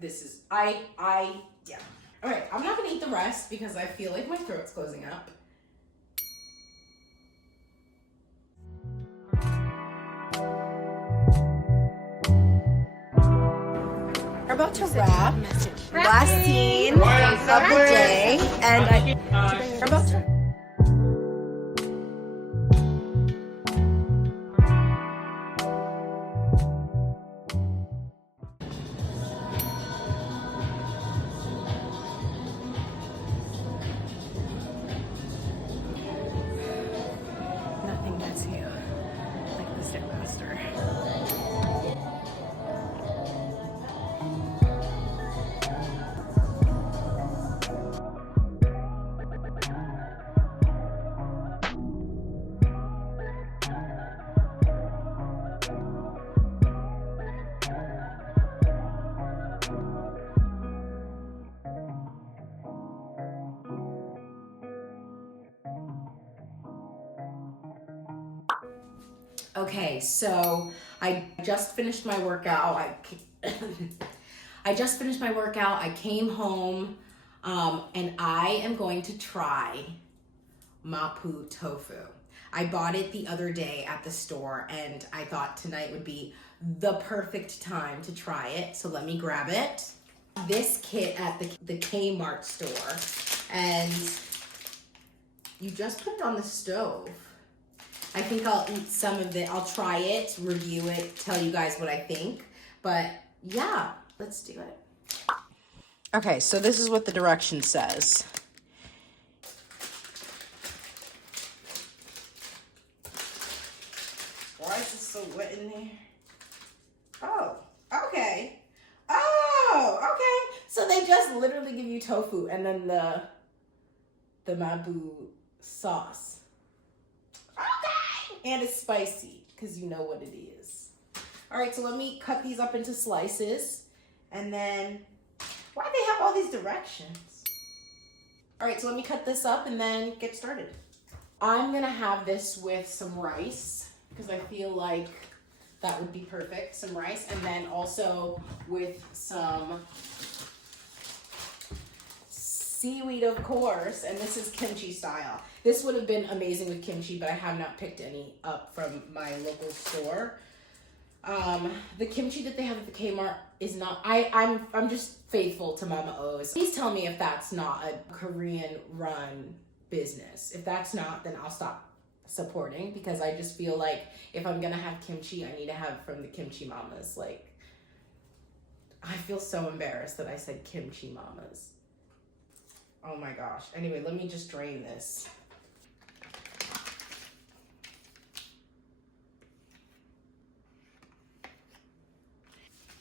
yeah. All right, I'm not gonna eat the rest because I feel like my throat's closing up. We're about to wrap. Last scene of the day, and we're about to. Nothing gets you like the Stairmaster. Okay, so I just finished my workout. I just finished my workout. I came home, and I am going to try Mapo Tofu. I bought it the other day at the store, and I thought tonight would be the perfect time to try it. So let me grab it. This kit at the Kmart store, and you just put it on the stove. I think I'll eat some of it. I'll try it, review it, tell you guys what I think. But yeah, let's do it. Okay, so this is what the direction says. Why is this so wet in there? Oh, okay. Oh, okay. So they just literally give you tofu and then the Mapo sauce. And it's spicy, because you know what it is. All right, so let me cut these up into slices. And then, why do they have all these directions? All right, so let me cut this up and then get started. I'm gonna have this with some rice, because I feel like that would be perfect, some rice. And then also with some seaweed, of course, and this is kimchi style. This would have been amazing with kimchi, but I have not picked any up from my local store. The kimchi that they have at the Kmart is not, I'm just faithful to Mama O's. Please tell me if that's not a Korean run business. If that's not, then I'll stop supporting, because I just feel like if I'm gonna have kimchi, I need to have from the Kimchi Mamas. Like, I feel so embarrassed that I said Kimchi Mamas. Oh my gosh. Anyway, let me just drain this.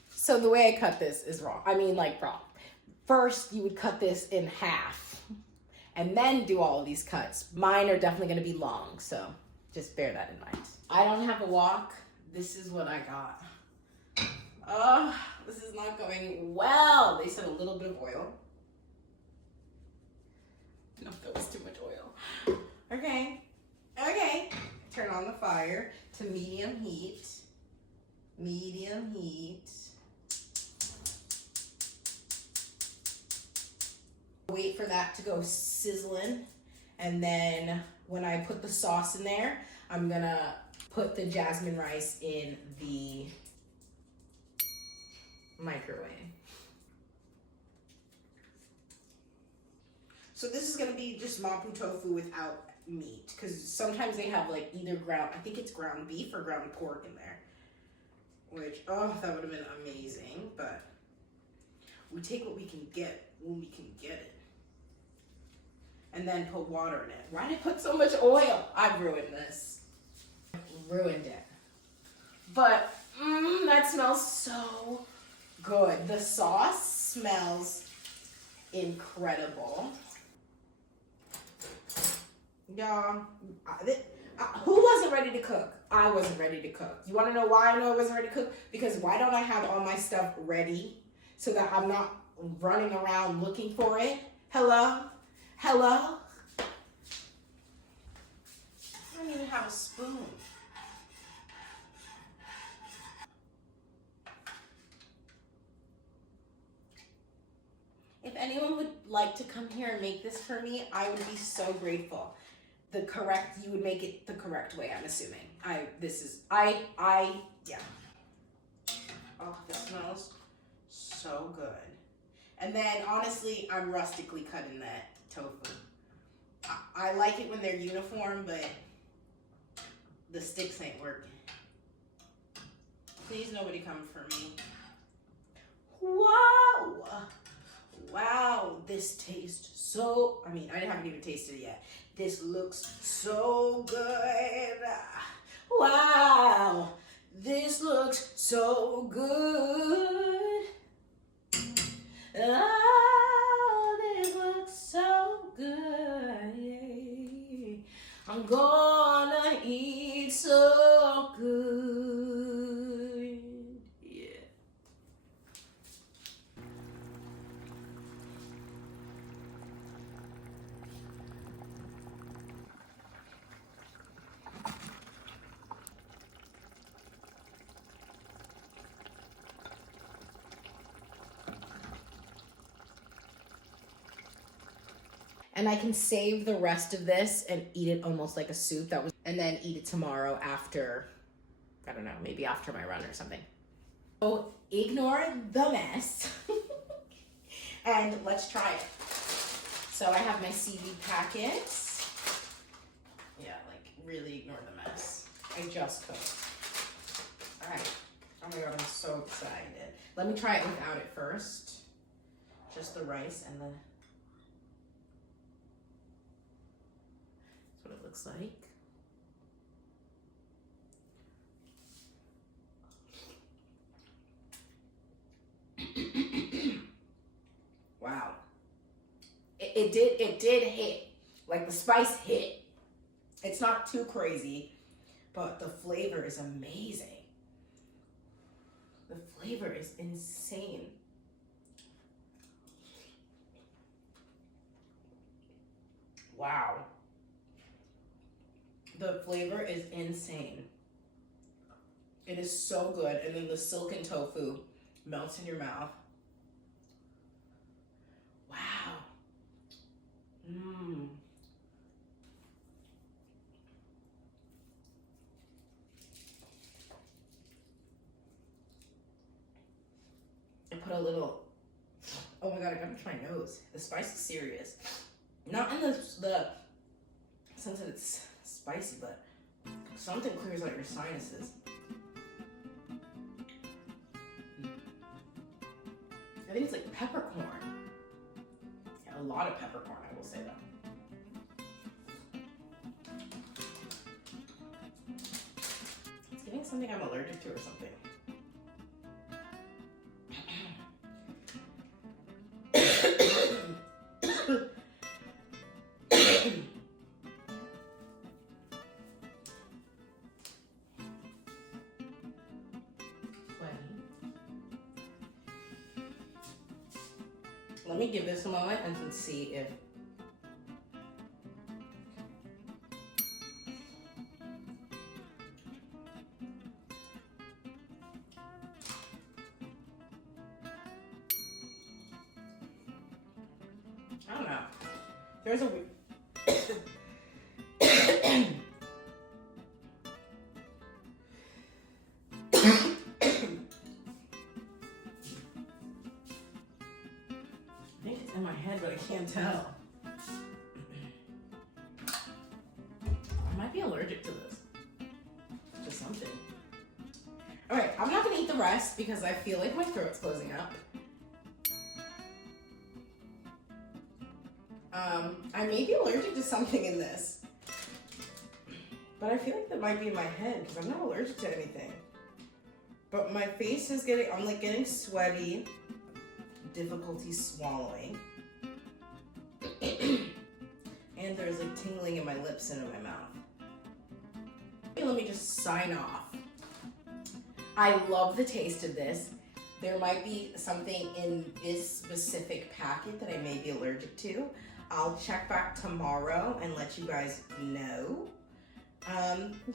So the way I cut this is wrong. I mean, like, wrong. First, you would cut this in half and then do all of these cuts. Mine are definitely going to be long, so just bear that in mind. I don't have a wok. This is what I got. Oh, this is not going well. They said a little bit of oil. No, that was too much oil. Okay. Turn on the fire to medium heat. Medium heat. Wait for that to go sizzling. And then when I put the sauce in there, I'm gonna put the jasmine rice in the microwave. So this is gonna be just Mapo tofu without meat, because sometimes they have like either ground, I think it's ground beef or ground pork in there, which, oh, that would have been amazing, but we take what we can get when we can get it. And then put water in it. Why did I put so much oil? I ruined this. Ruined it. But, that smells so good. The sauce smells incredible. Yeah, who wasn't ready to cook? I wasn't ready to cook. You want to know why I know I wasn't ready to cook? Because why don't I have all my stuff ready so that I'm not running around looking for it? Hello? Hello? I don't even have a spoon. anyone would like to come here and make this for me, I would be so grateful. You would make it the correct way, I'm assuming. Yeah. Oh, that smells so good. And then, honestly, I'm rustically cutting that tofu. I like it when they're uniform, but the sticks ain't working. Please, nobody come for me. Wow! Wow, this tastes so... I mean, I haven't even tasted it yet. This looks so good. Wow! This looks so good. Oh, this looks so good. I'm gonna eat so good. Yeah. And I can save the rest of this and eat it almost like a soup. And then eat it tomorrow after, I don't know, maybe after my run or something. So ignore the mess and let's try it. So I have my seaweed packets. Yeah, like really ignore the mess. I just cooked. All right. Oh my God, I'm so excited. Let me try it without it first. Just the rice and the... That's what it looks like. Wow. It did hit. Like the spice hit. It's not too crazy, but the flavor is amazing. The flavor is insane. Wow. The flavor is insane. It is so good. And then the silken tofu melts in your mouth. Wow. Mmm. I put a little, oh my God, I got it to my nose. The spice is serious. Not in the sense that it's spicy, but something clears out your sinuses. I think it's like peppercorn. Yeah, a lot of peppercorn, I will say that. It's giving something I'm allergic to or something. Let me give this a moment and let's see if... I don't know. There's a... in my head, but I can't tell. I might be allergic to this. To something. Alright, I'm not gonna eat the rest because I feel like my throat's closing up. I may be allergic to something in this. But I feel like that might be in my head because I'm not allergic to anything. But my face is I'm like getting sweaty. Difficulty swallowing. And there's like tingling in my lips and in my mouth. Let me just sign off. I love the taste of this. There might be something in this specific packet that I may be allergic to. I'll check back tomorrow and let you guys know.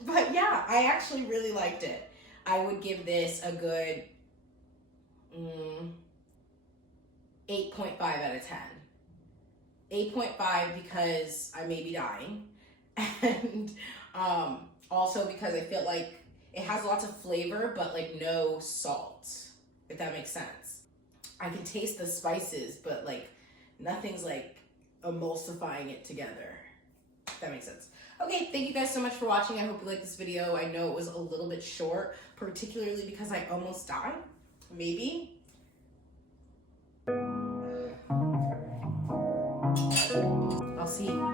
But yeah, I actually really liked it. I would give this a good 8 8.5 out of 10. 8.5 because I may be dying, and also because I feel like it has lots of flavor, but like no salt, if that makes sense. I can taste the spices, but like nothing's like emulsifying it together, if that makes sense. Okay, thank you guys so much for watching. I hope you liked this video. I know it was a little bit short, particularly because I almost died, maybe. I'll see you.